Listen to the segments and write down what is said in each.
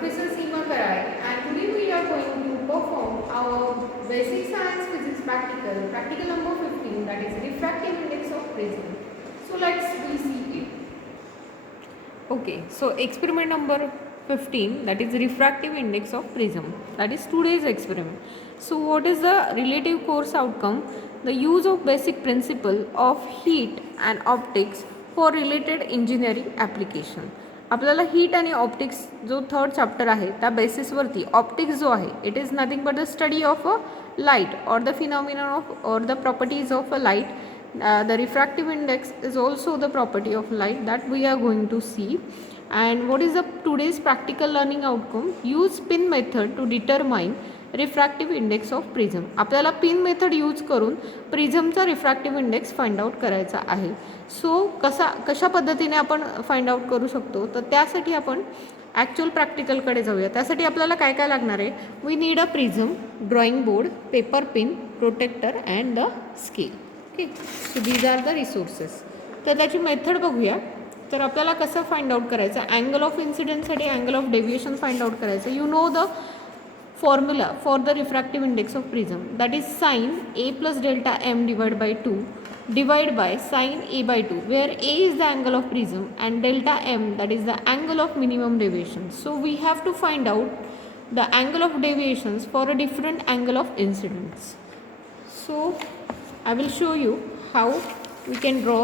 Professor Seema Karai, and today we are going to perform our basic science physics practical number 15, that is refractive index of prism. So let's see it. Okay, so experiment number 15, that is refractive index of prism, that is today's experiment. So what is the relative course outcome? The use of basic principle of heat and optics for related engineering application. आपल्याला हीट आणि ऑप्टिक्स जो third chapter आहे त्या बेसिसवरती ऑप्टिक्स जो आहे it is nothing but the study of a light और the phenomenon of और the properties of a light. The refractive index is also the property of light that we are going to see. And what is the today's practical learning outcome? Use pin method to determine refractive index of prism. आपल्याला pin method use करून प्रिझमचा refractive index find out करायचा आहे. सो कशा पद्धतीने आपण find out करू शकतो, तर त्यासाठी आपण ॲक्च्युअल प्रॅक्टिकलकडे जाऊया. त्यासाठी आपल्याला काय काय लागणार आहे? We need a prism, drawing board, paper pin, protractor and the scale. Okay, so these are the resources. तर त्याची मेथड बघूया. तर आपल्याला कसं फाइंड आउट करायचं? अँगल ऑफ इन्सिडेंटसाठी angle of deviation find out करायचं. You know the formula for the refractive index of prism, that is sin a plus delta m divided by 2 divided by sin a by 2, where a is the angle of prism and delta m, that is the angle of minimum deviation. So we have to find out the angle of deviations for a different angle of incidence. So I will show you how we can draw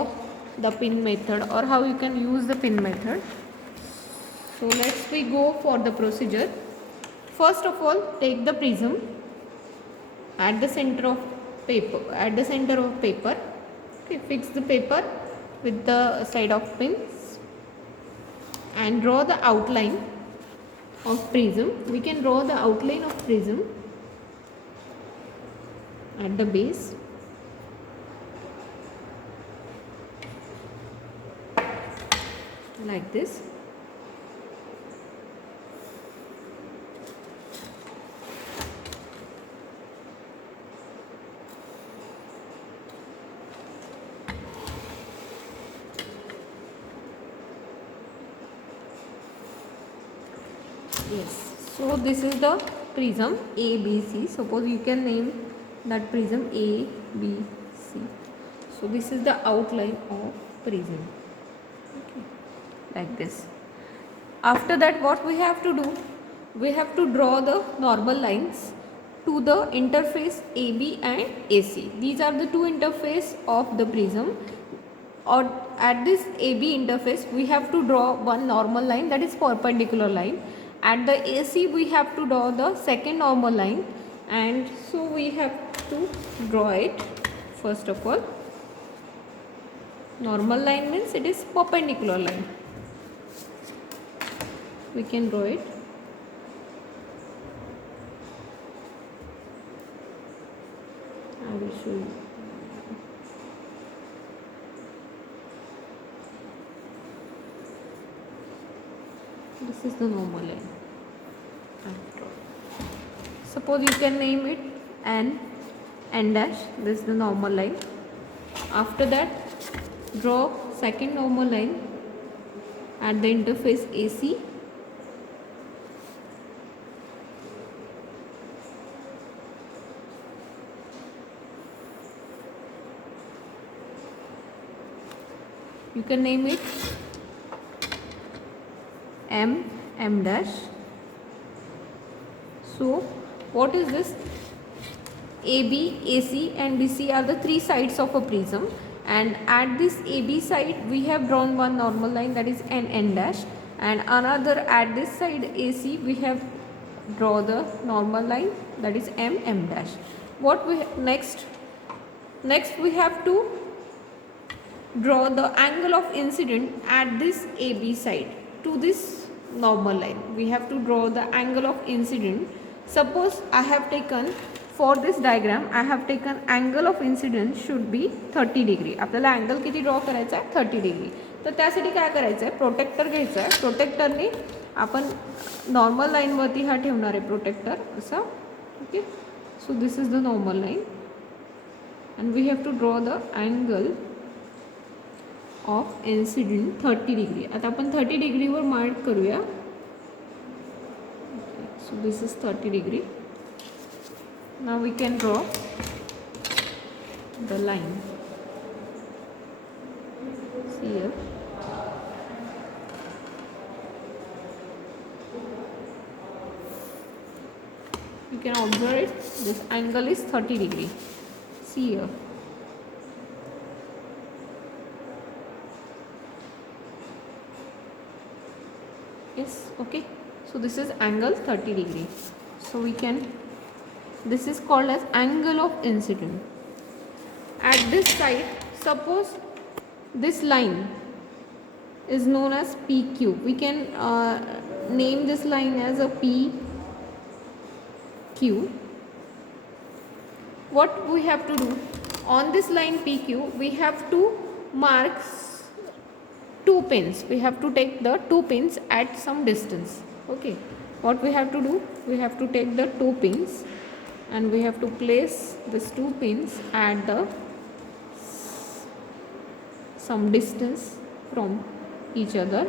the pin method or how you can use the pin method. So let's we go for the procedure. First of all, take the prism at the center of paper. Okay, fix the paper with the side of pins and draw the outline of prism. We can draw the outline of prism at the base. Like this. Yes, so this is the prism ABC. Suppose you can name that prism ABC. So this is the outline of prism. Okay, like this. After that, what we have to do? We have to draw the normal lines to the interface AB and AC. These are the two interface of the prism. Or at this AB interface, we have to draw one normal line, that is perpendicular line. At the AC, we have to draw the second normal line, and so we have to draw it. First of all, normal line means it is perpendicular line. We can draw it. I will show you. This is the normal line. Suppose you can name it n dash. This is the normal line. After that, draw second normal line at the interface AC. You can name it m dash. So what is this? AB, AC and BC are the three sides of a prism, and at this AB side we have drawn one normal line, that is n dash, and another at this side AC we have draw the normal line, that is m dash. What we next we have to draw the angle of incident at this AB side to this normal line. We have to draw the angle of incident. Suppose I have taken, for this diagram I have taken angle of incidence should be 30 degree. आपल्याला अँगल किती ड्रॉ करायचा आहे? 30 डिग्री. तर त्यासाठी काय करायचं आहे? प्रोटेक्टर घ्यायचं आहे. प्रोटेक्टरने आपण नॉर्मल लाईनवरती हा ठेवणार आहे प्रोटेक्टर असा. Okay, so this is the normal line and we have to draw the angle of incident 30 degree. आता आपण 30 डिग्रीवर मार्क करूया. So this is 30 degree. Now we can draw the line. See here. You can observe it. This angle is 30 degree. See here. Yes, okay. So this is angle 30 degree. So we can, this is called as angle of incident. At this side, suppose this line is known as PQ. We can name this line as a PQ. What we have to do on this line PQ, we have to mark 2 pins. We have to take the 2 pins at some distance. Okay, what we have to do, we have to take the 2 pins and we have to place these 2 pins at the some distance from each other.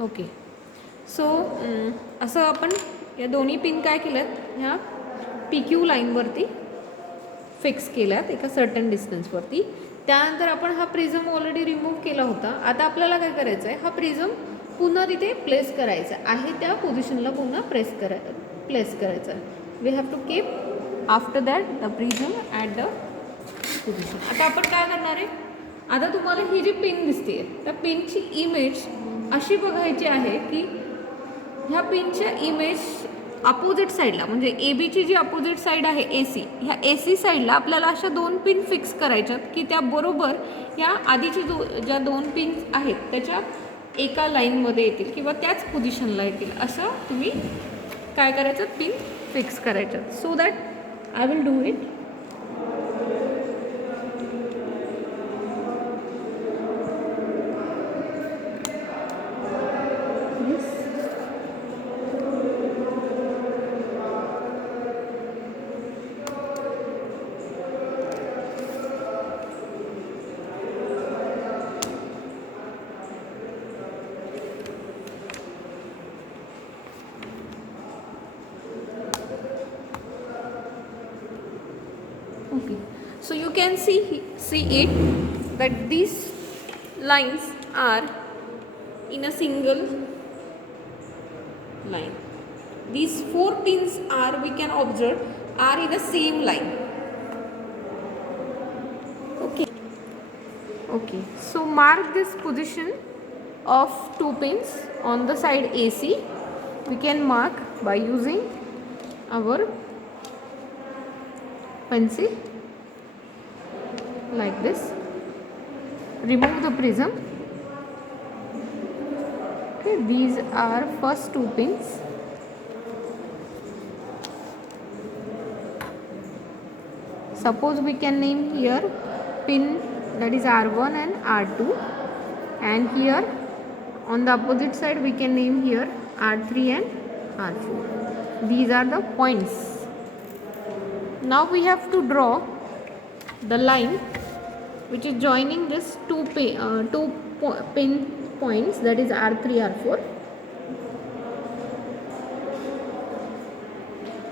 Okay. So असं आपण या दोन्ही पिन काय केल्यात, ह्या PQ लाईनवरती फिक्स केल्यात एका सर्टन डिस्टन्सवरती. त्यानंतर आपण हा प्रिझम ऑलरेडी रिमूव्ह केला होता. आता आपल्याला काय करायचं आहे, हा प्रिझम पुन्हा तिथे प्लेस करायचा आहे, त्या पोझिशनला पुन्हा प्लेस करायचा आहे. We have to keep after that the prism at the position. आता आपण काय करणार आहे, आता तुम्हाला ही जी पिन दिसते त्या पिनची इमेज अशी बघायची आहे की ह्या पिनच्या इमेज अपोजिट साईडला, म्हणजे AB ची जी अपोजिट साईड आहे AC, ह्या AC साईडला आपल्याला अशा 2 पिन फिक्स करायच्यात की त्या बरोबर ह्या आधीची ज्या 2 पिन आहेत त्याच्या एका लाईनमध्ये येतील किंवा त्याच पोझिशनला येतील. असं तुम्ही काय करायचं, पिन फिक्स करायच्यात. So that I will do it. Okay, so you can see it that these lines are in a single line. These 4 pins are, we can observe, are in the same line. Okay, so mark this position of 2 pins on the side AC. We can mark by using our pencil like this. Remove the prism. Okay, these are first 2 pins. Suppose we can name here pin that is R1 and R2, and here on the opposite side we can name here R3 and R4. These are the points. Now we have to draw the line which is joining this 2 pin points, that is R3, R4.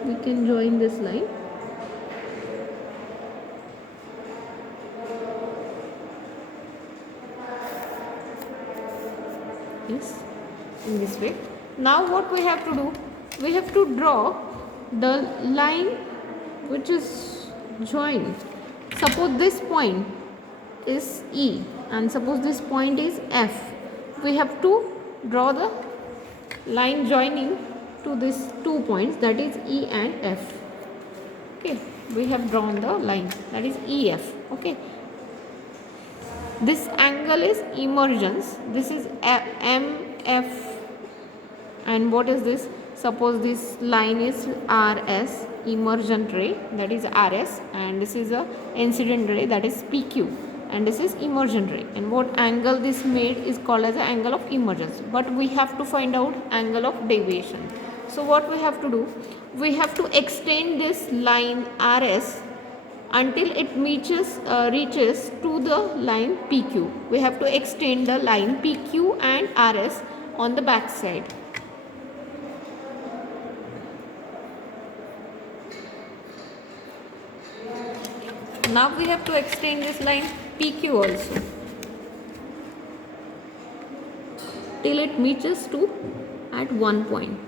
We can join this line. Yes, in this way. Now what we have to do, we have to draw the line which is joined. Suppose this point is E and suppose this point is F. We have to draw the line joining to these 2 points, that is E and F. Okay, we have drawn the line that is EF. Okay, this angle is emergence. This is MF, and what is this? Suppose this line is RS, emergent ray, that is RS, and this is a incident ray, that is PQ, and this is emergent ray. And what angle this made is called as the angle of emergence. But we have to find out angle of deviation. So what we have to do, we have to extend this line RS until it reaches to the line PQ. We have to extend the line PQ and RS on the back side. Now we have to extend this line PQ also till it meets to at one point.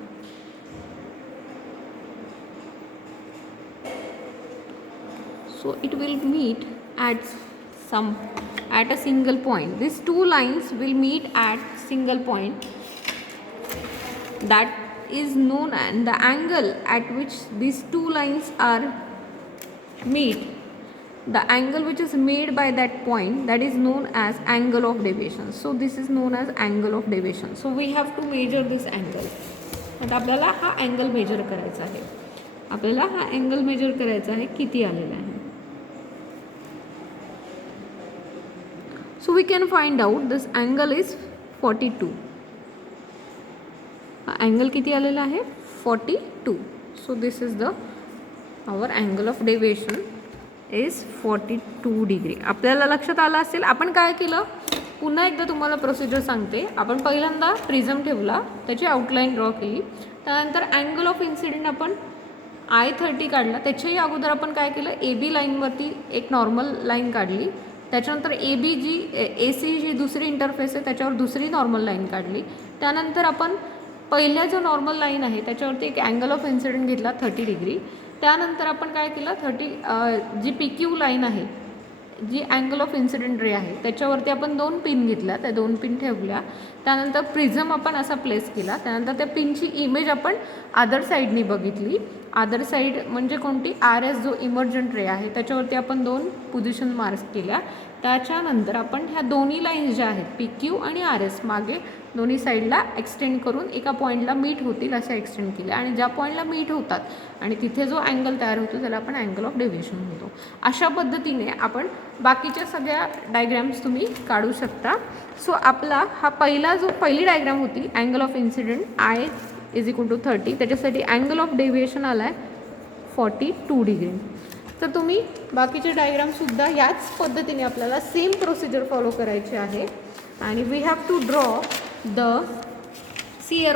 So it will meet at a single point. These two lines will meet at single point. That is known as the angle at which these two lines are meet. The angle which is made by that point, that is known as angle of deviation. So this is known as angle of deviation. So we have to measure this angle. आता आपल्याला हा angle major करायचा आहे. आपल्याला हा angle major करायचा आहे किती आलेला आहे. So we can find out this angle is 42. Angle किती आलेला आहे 42. So this is the our angle of deviation is 42 degree. आपल्याला लक्षात आलं असेल. आपण काय केलं, पुन्हा एकदा तुम्हाला प्रोसिजर सांगते. आपण पहिल्यांदा प्रिझम ठेवला, त्याची आउटलाईन ड्रॉ केली, त्यानंतर अँगल ऑफ इन्सिडेंट आपण I30 काढला. त्याच्याही अगोदर आपण काय केलं, AB लाईनवरती एक नॉर्मल लाईन काढली. त्याच्यानंतर AB जी AC जी दुसरी इंटरफेस आहे त्याच्यावर दुसरी नॉर्मल लाईन काढली. त्यानंतर आपण पहिल्या जो नॉर्मल लाईन आहे त्याच्यावरती एक अँगल ऑफ इन्सिडेंट घेतला 30 डिग्री. त्यानंतर आपण काय केलं, जी PQ लाईन आहे, जी अँगल ऑफ इन्सिडेंट रे आहे, त्याच्यावरती आपण 2 पिन घेतल्या, त्या 2 पिन ठेवल्या. त्यानंतर प्रिझम आपण असा प्लेस केला. त्यानंतर त्या पिनची इमेज आपण अदर साईडनी बघितली. अदर साईड म्हणजे कोणती, RS जो इमर्जंट रे आहे त्याच्यावरती आपण 2 पोझिशन मार्क केल्या. त्याच्यानंतर आपण ह्या दोन्ही लाईन्स ज्या आहेत PQ आणि RS मागे दोन्ही साईडला एक्सटेंड करून एका पॉईंटला मीट होतील अशा एक्सटेंड केल्या. आणि ज्या पॉईंटला मीट होतात आणि तिथे जो अँगल तयार होतो त्याला आपण अँगल ऑफ डेव्हिएशन म्हणतो. अशा पद्धतीने आपण बाकीच्या सगळ्या डायग्रॅम्स तुम्ही काढू शकता. सो आपला हा पहिली डायग्रॅम होती अँगल ऑफ इन्सिडेंट I=30. त्याच्यासाठी अँगल ऑफ डेव्हिएशन आला आहे 42 डिग्री. तर तुम्ही बाकीचे डायग्रामसुद्धा याच पद्धतीने आपल्याला सेम प्रोसिजर फॉलो करायचे आहे. आणि we have to draw the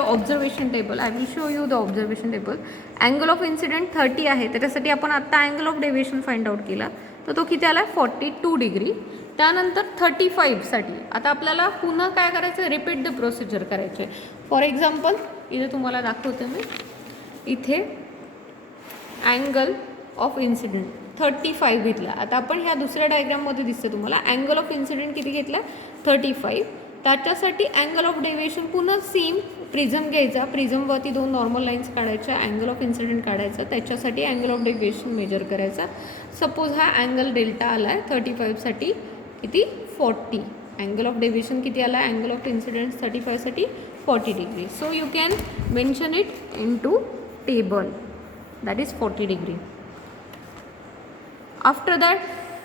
observation table. I will show you the observation table. Angle of incident 30 आहे, त्याच्यासाठी आपण आत्ता angle of deviation find out केला, तर तो किती आला आहे 42 डिग्री. त्यानंतर 35साठी आता आपल्याला पुन्हा काय करायचं, रिपीट द प्रोसिजर करायचे. फॉर एक्झाम्पल इथे तुम्हाला दाखवते मी, इथे अँगल ऑफ इन्सिडेंट 35 घेतला. आता आपण ह्या दुसऱ्या डायग्राममध्ये दिसते तुम्हाला अँगल ऑफ इन्सिडेंट किती घेतला 35. त्याच्यासाठी अँगल ऑफ डेव्हिएशन पुन्हा सेम प्रिझम घ्यायचा, प्रिझमवरती 2 नॉर्मल लाईन्स काढायच्या, अँगल ऑफ इन्सिडेंट काढायचा, त्याच्यासाठी अँगल ऑफ डेव्हिएशन मेजर करायचा. सपोज हा अँगल डेल्टा आला आहे 35साठी किती 40. अँगल ऑफ डेव्हिएशन किती आला, अँगल ऑफ इन्सिडेंट 35साठी 40 degree. So you can mention it in to table, that is 40 degree. After that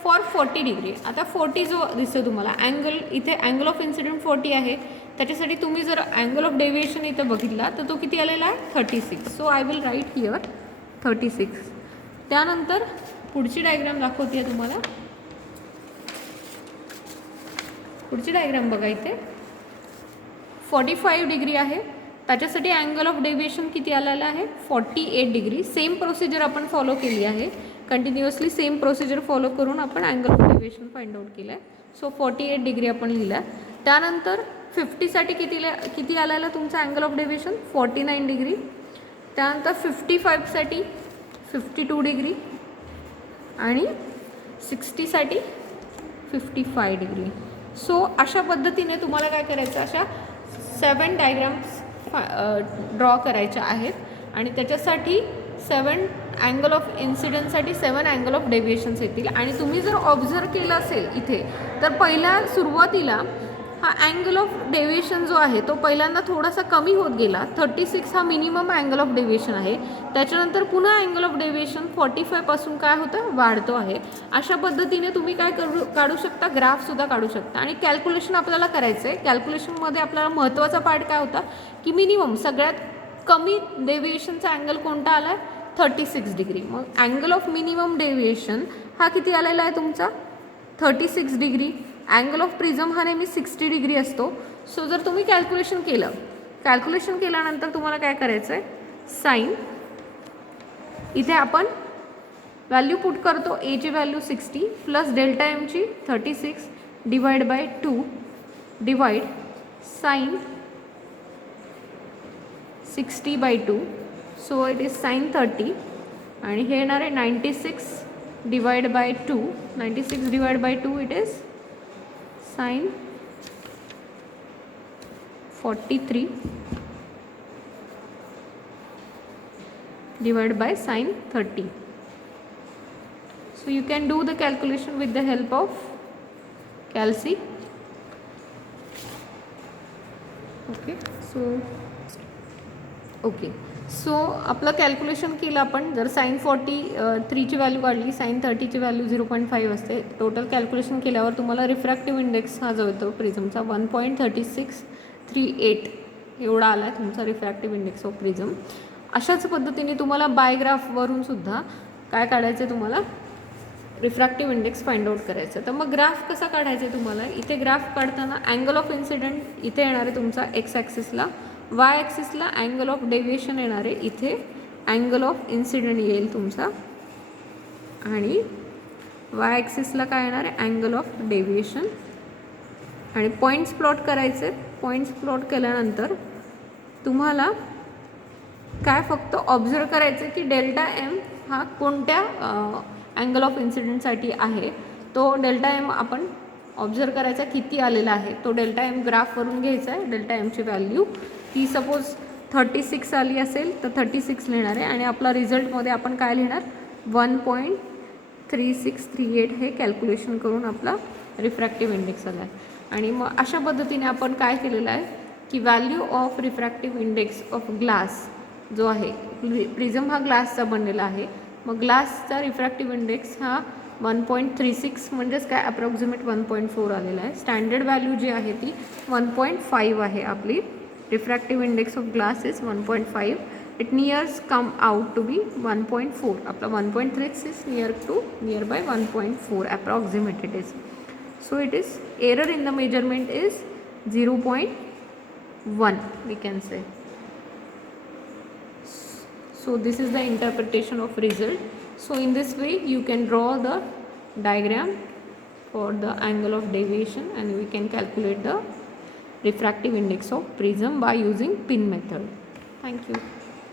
for 40 degree, आता 40 जो दिसतो तुम्हाला अँगल, इथे अँगल ऑफ इन्सिडेंट 40 आहे, त्याच्यासाठी तुम्ही जर अँगल ऑफ डेव्हिएशन इथं बघितला तर तो किती आलेला आहे 36. सो आय विल राईट हिअर 36. त्यानंतर पुढची डायग्राम दाखवते तुम्हाला. पुढची डायग्राम बघा, इथे 45 डिग्री आहे, त्याच्यासाठी अँगल ऑफ डेव्हिएशन किती आलेला आहे 48 डिग्री. सेम प्रोसिजर आपण फॉलो केली आहे, कंटिन्युअसली सेम प्रोसिजर फॉलो करून आपण angle of deviation find out केलं आहे. सो 48 डिग्री आपण लिहिला. त्यानंतर 50साठी किती आलेला तुमचा अँगल ऑफ डेव्हिएशन 49 डिग्री. त्यानंतर 55साठी 52 डिग्री आणि 60साठी 55 डिग्री. सो अशा पद्धतीने तुम्हाला काय करायचं, अशा 7 डायग्राम्स ड्रॉ करायच्या आहेत. आणि त्याच्यासाठी 7 अँगल ऑफ इन्सिडेंटसाठी 7 अँगल ऑफ डेव्हिएशन्स येतील. आणि तुम्ही जर ऑब्झर्व केलं असेल इथे, तर पहिल्या सुरुवातीला हा अँगल ऑफ डेव्हिएशन जो आहे तो पहिल्यांदा थोडासा कमी होत गेला. 36 हा मिनिमम अँगल ऑफ डेव्हिएशन आहे. त्याच्यानंतर पुन्हा अँगल ऑफ डेव्हिएशन 45 पासून काय होतं, वाढतो आहे. अशा पद्धतीने तुम्ही काय काढू शकता, ग्राफसुद्धा काढू शकता. आणि कॅल्क्युलेशन आपल्याला करायचं आहे. कॅल्क्युलेशनमध्ये आपल्याला महत्त्वाचा पार्ट काय होता की मिनिमम सगळ्यात कमी डेव्हिएशनचा अँगल कोणता आला आहे 36 डिग्री. मग अँगल ऑफ मिनिमम डेविएशन हा किती आलेला आहे तुमचा 36 डिग्री. अँगल ऑफ प्रिझम हा नेहमी 60 डिग्री असतो. सो जर तुम्ही कॅल्क्युलेशन केल्यानंतर तुम्हाला काय करायचं आहे, साईन इथे आपण व्हॅल्यू पुट करतो. एची व्हॅल्यू 60 प्लस डेल्टा एमची 36 divide by 2 divide sine 60/2. So it is sine 30 आणि हे येणार आहे 96 divide by 2. 96 divide by 2 it is sine 43 divided by sin 30. So you can do the calculation with the help of calci. Okay, so आपलं कॅल्क्युलेशन केलं आपण. जर साईन 43ची व्हॅल्यू काढली, साईन 30ची व्हॅल्यू 0.5 असते. टोटल कॅल्क्युलेशन केल्यावर तुम्हाला रिफ्रॅक्टिव्ह इंडेक्स हा जो येतो प्रिझमचा 1.3638 एवढा आला आहे तुमचा रिफ्रॅक्टिव्ह इंडेक्स ऑफ प्रिझम. अशाच पद्धतीने तुम्हाला बायग्राफवरून सुद्धा काय काढायचं आहे, तुम्हाला रिफ्रॅक्टिव्ह इंडेक्स फाइंड आउट करायचं. तर मग ग्राफ कसा काढायचा आहे तुम्हाला, इथे ग्राफ काढताना अँगल ऑफ इन्सिडेंट इथे येणार आहे तुमचा एक्स ॲक्सिसला, वाय ॲक्सिसला अँगल ऑफ डेविएशन येणार आहे, इथे अँगल ऑफ इन्सिडेंट येईल तुमचा, आणि वाय ॲक्सिसला काय येणार आहे अँगल ऑफ डेविएशन. आणि पॉईंट्स प्लॉट करायचे. पॉईंट्स प्लॉट केल्यानंतर तुम्हाला काय फक्त ऑब्झर्व करायचं की डेल्टा एम हा कोणत्या अँगल ऑफ इन्सिडेंटसाठी आहे. तो डेल्टा एम आपण ऑब्झर्व करायचा किती आलेला आहे. तो डेल्टा एम ग्राफवरून घ्यायचा आहे. डेल्टा एमची व्हॅल्यू ती सपोज 36 आली असेल तर 36 लिहिणार आहे, आणि आपला रिझल्टमध्ये आपण काय लिहिणार 1.3638 हे कॅल्क्युलेशन करून आपला रिफ्रॅक्टिव्ह इंडेक्स आला आहे. आणि मग अशा पद्धतीने आपण काय केलेलं आहे की value of refractive index of glass जो आहे, प्रिझम हा ग्लासचा बनलेला आहे, मग ग्लासचा रिफ्रॅक्टिव्ह इंडेक्स हा 1.36 म्हणजेच काय अप्रॉक्सिमेट 1.4 आलेला आहे. स्टँडर्ड व्हॅल्यू जी आहे ती 1.5 आहे. आपली refractive index of glass is 1.5. It nears come out to be 1.4. आपला 1.36 is near by 1.4 approximate it is. So it is error in the measurement is 0.1 we can say. So this is the interpretation of result. So in this way you can draw the diagram for the angle of deviation, and we can calculate the refractive index of prism by using pin method. Thank you.